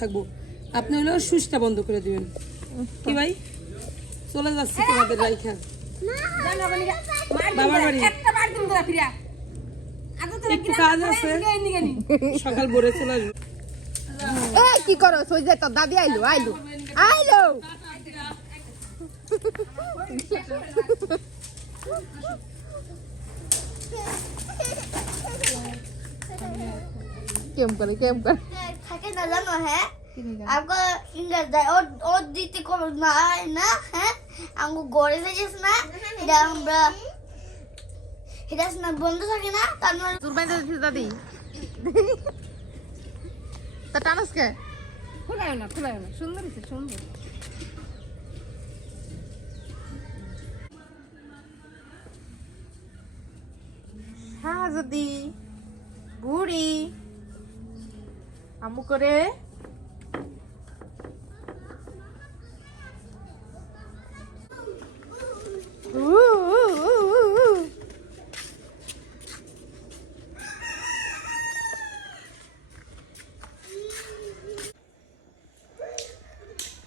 থাকব। আপনি হলো সুইচটা বন্ধ করে দিবেন। কি ভাই? চলে যাচ্ছি তোমাদের রাইখা। বাবার বাড়ি। একটু কাজ আছে। সকাল ভোরে চলে আসব। কি করো? সই যে তোর দাদি আইলো আইলো। আইলো। কেম করে কেম করে? জানো হ্যাঁ আমাকে ইংরেজ দেয় ওর দিতে কোনো না হ্যাঁ আমাকে গড়ে থেকেছ না এটা আমরা এটা না বন্ধ থাকে না তার কে খোলায় না খোলায় না হয়েছে সুন্দর হ্যাঁ যদি বুড়ি আমু করে।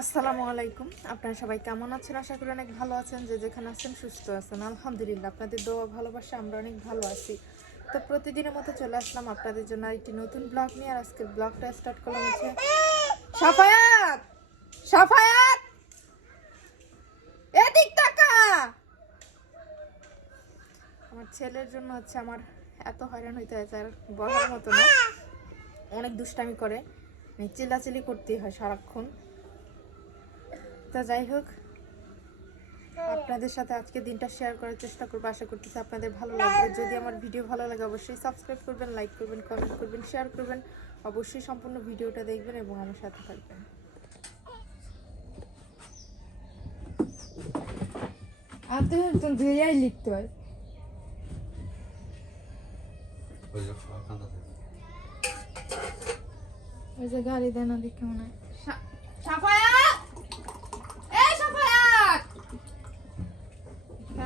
আসসালামু আলাইকুম। আপনারা সবাই কেমন আছেন? আশা করি অনেক ভালো আছেন। যে যেখানে আছেন সুস্থ আছেন। আলহামদুলিল্লাহ, আপনাদের দোয়া ভালোবাসা আমরা অনেক ভালো আছি। তো প্রতিদিনের মতো চলে আসলাম আপনাদের জন্য আরেকটি নতুন ব্লগ নিয়ে। আর আজকের ব্লগটা স্টার্ট করলাম হচ্ছে সাফায়াত! সাফায়াত! এদিক তাকা! আমার ছেলের জন্য হচ্ছে আমার এত হয়রান হইতে হয় আর বলার মতো না। অনেক দুষ্টামি করে। মানে চিল্লাচিল্লি করতেই হয় সারাক্ষণ। তা যাই হোক আপনাদের সাথে আজকে দিনটা শেয়ার করার চেষ্টা করব আশা করতেছি আপনাদের ভালো লাগবে। যদি আমার ভিডিও ভালো লাগে অবশ্যই সাবস্ক্রাইব করবেন লাইক করবেন কমেন্ট করবেন শেয়ার করবেন। অবশ্যই সম্পূর্ণ ভিডিওটা দেখবেন এবং আমার সাথে থাকবেন। লিখতে হয়। ওই যে গাড়ি দেয়। না দেখে মনে হয় সা- সাফায়াত এই সাফায়াত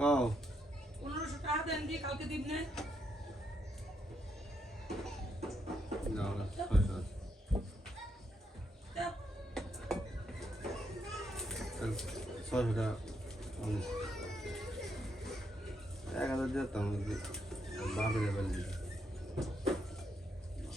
না। দাও না, ছয়শো টাকা। এক হাজার দিতাম বাপের দিতাম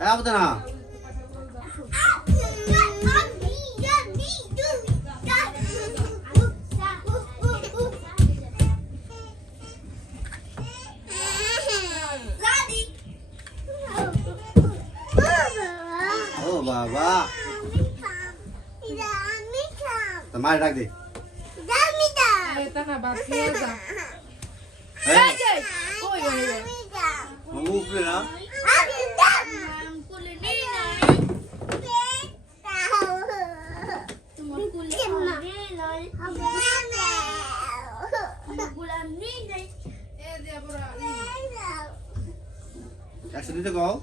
এ আবু তারা ও বাবা তো মার ডাক দে আরে তা না বাদ দিয়ে যা এই, কই গেল রে মামু উপরে না দিতে কও?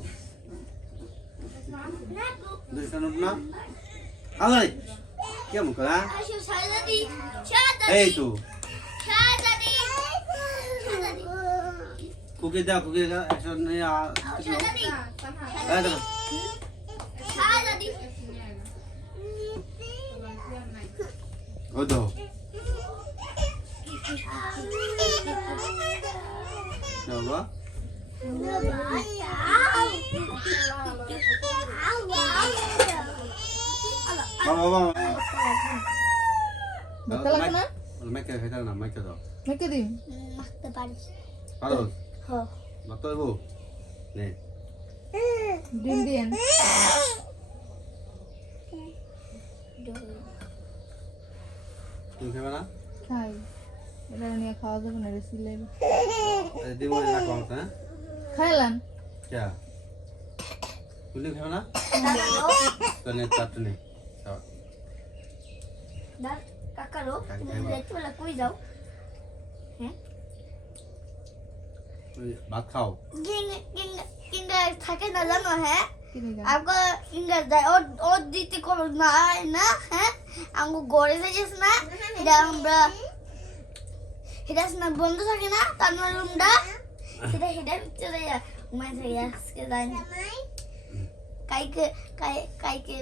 আলাই কেমন করা এই তো। কুকি দাও কুকি না মাইকে দাও। ডিম দিন তুমি খাবে না খাই এটা নিয়ে খাওয়া যাবে না রেসি লেবে দিব না কম হ্যাঁ খাইলাম क्या तुझे खाना ना तने चटनी দাঁড় কাকারো কাকি তুমি খাইবা। দেখতে পেলে কই যাও হ্যাঁ भात खाओ কিং কিং কিংগা থাকে না জানো হ্যাঁ কি দিগা আমাকে কিংগা যায় ওর ওর দিতে করো না না হ্যাঁ আমাকে গড়ে যাইছিস না এটা আমরা এটা না বন্ধ থাকে না তার রুমটা সেটা সেটা ভিতরে ঘুমাই থাকে আজকে যাই না কাইকে কাই কাইকে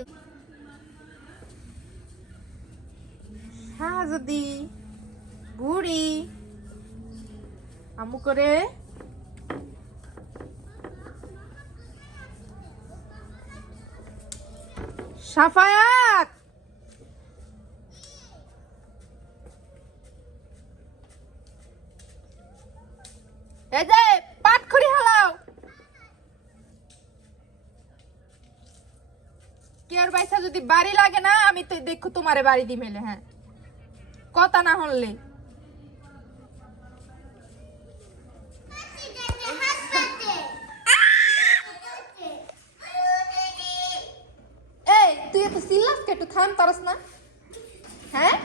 হ্যাঁ যদি বুড়ি আমু করে সাফায়াত! এই যদি বাড়ি লাগে না, আমি তো দেখো তোমারে বাড়ি দিয়ে মেলে হ্যাঁ। কথা না হলে তুই এত সিল্লাস কে? একটু থাম, পারস না। হ্যাঁ?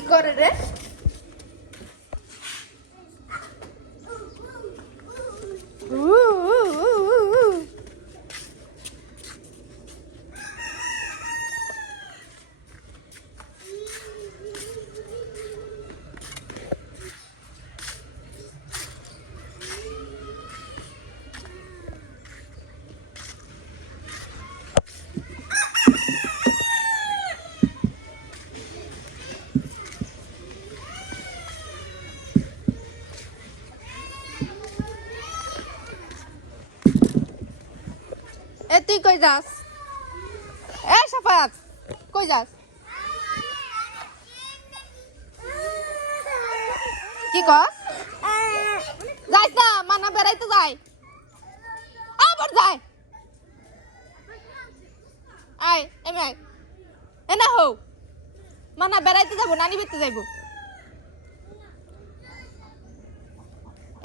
কি করে রে? কই যাস? এ সাফাত, কই যাস? কি কস? যাইস না, মানা বেড়াইতে যাই। আবার যাই। আয়, এমে আয়। এ না হো মানা বেড়াইতে যাব, নানি বেতে যাইব।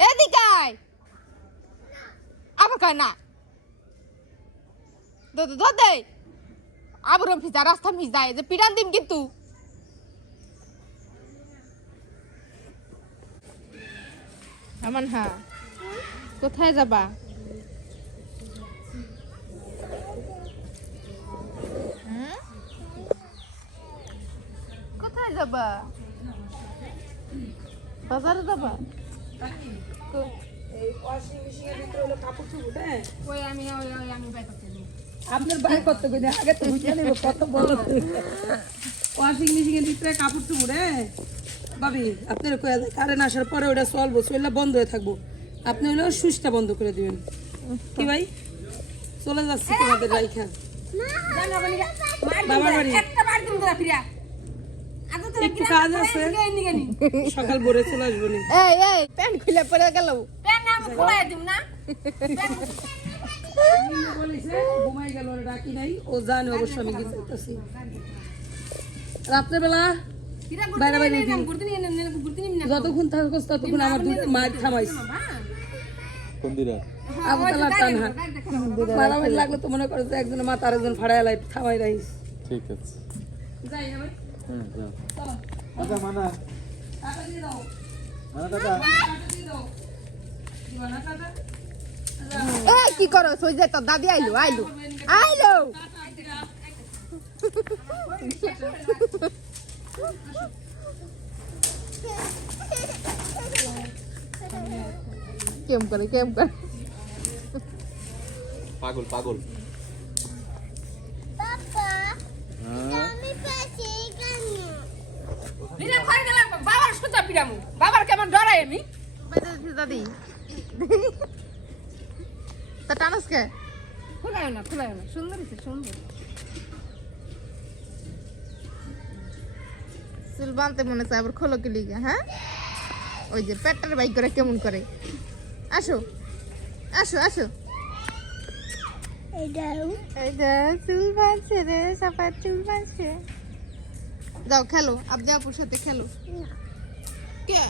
এদিকে আয়। আবার কয় না। দে দে আবরম ভিজা রাস্তা ভিজায় যে পিড়ান দিম কিন্তু। আমান হা কোথায় যাবা? কোথায় যাবা? বাজারে যাবা? হ্যাঁ? ওই আমি ওই আমি বাই করতে দিই আপনার বাইর করতে কই আগে তো বুঝে নেব কত বড় ওয়াশিং মেশিনের ভিতরে কাপড় চুপড় হ্যাঁ ভাবি আপনার কয়ে যায় কারেন্ট আসার পরে ওটা চলবো চললে বন্ধ হয়ে থাকব। আপনি হলো সুইচটা বন্ধ করে দিবেন। কি ভাই? চলে যাচ্ছে তোমাদের রাইখা বাবার বাড়ি। একটু কাজ আছে। সকাল ভোরে চলে আসব নি। এই এই প্যান্ট খুলে পড়ে গেল। নাই ও জানে অবশ্য আমি চাইতেছি রাত্রেবেলা বাইরে বাইরে যতক্ষণ থাকস ততক্ষণ আমার দুধ মার থামাইস কোন দিরা আবু তালার টান হাত মারামারি লাগলে তো মনে করো যে একজন মাথা আরেকজন ফাড়াই লাই থামাই রাইস। ঠিক আছে। যাই এবার। হুম আচ্ছা মানা। টাকা দিয়ে দাও। মানা দাদা টাকা দিয়ে দাও। দিবা না টাকা? এই কি করো? সই যে তোর দাদি আইলো আইলো। আইলো! কেম করে কেম করে? পাগল পাগল। বাবার সুতা পিরামু। বাবার কেমন ডরাই আমি? দাদি। তা টানস কে খুলাই না খুলাই না। সুন্দর হয়েছে সুন্দর। চুল বানতে মনে চায় আবার খোলো কি লিগা হ্যাঁ? ওই যে পেটটার বাইক করে কেমন করে? আসো আসো আসো। এই যে চুল বানছে রে সাফা চুল বানছে। যাও খেলো আপনি আপুর সাথে খেলো। কে?